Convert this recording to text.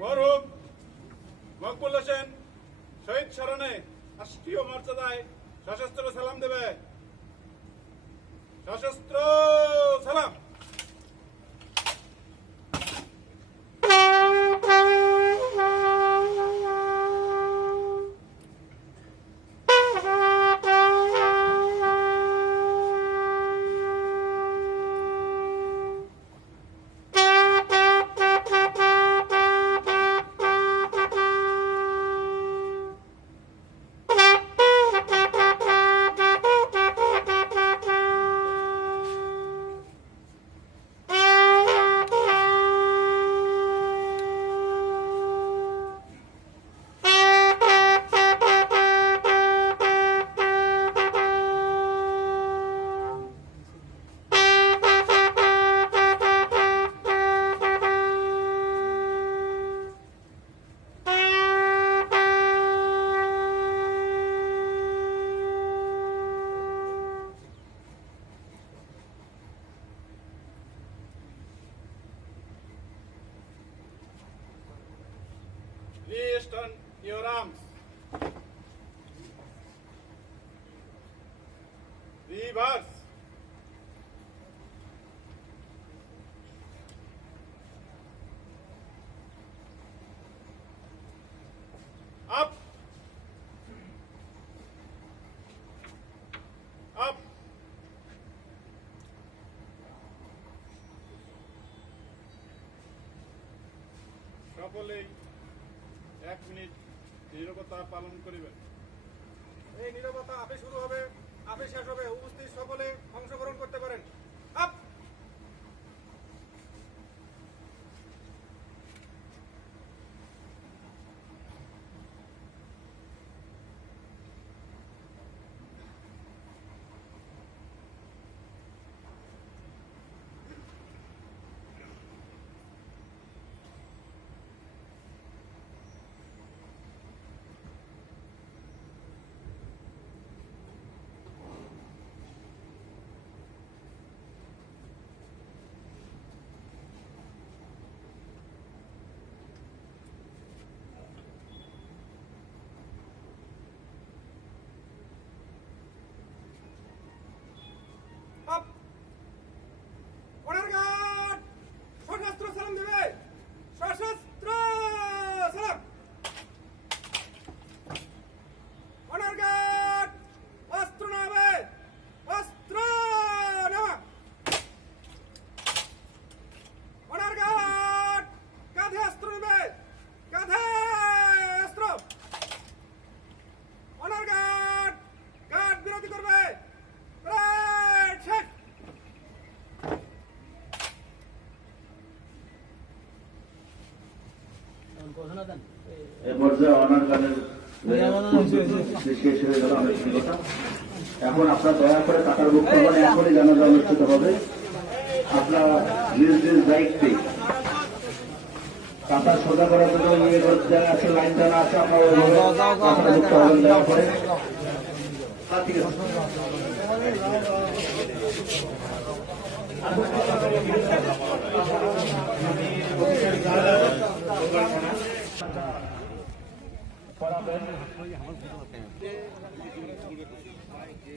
মরহুম মকবুল হোসেন শহীদ স্মরণে রাষ্ট্রীয় মর্যাদায় সশস্ত্র সালাম দেবে। সশস্ত্র সালাম। Arms. Reverse. Up. Up. সকলেই এক মিনিট নিরবতা পালন করিবেন। এই নীরবতা আপে শুরু হবে, আপে শেষ হবে। উপস্থিত সকলে অংশগ্রহণ করতে পারেন। আপ! এ পর্যায়ে অনার গানের শেষ হয়ে এখন আপনার দয়া করে কাটার মুক্ত মানে এখনই জানাজা অনুষ্ঠিত হবে। আপনার নিজ নিজ দায়িত্বে কাটা সোজা করার জন্য জায়গা আছে লাইন জানা আছে আপনার মুক্ত হবেন দয়া করে। হ্যাঁ, ঠিক আছে। पराबैन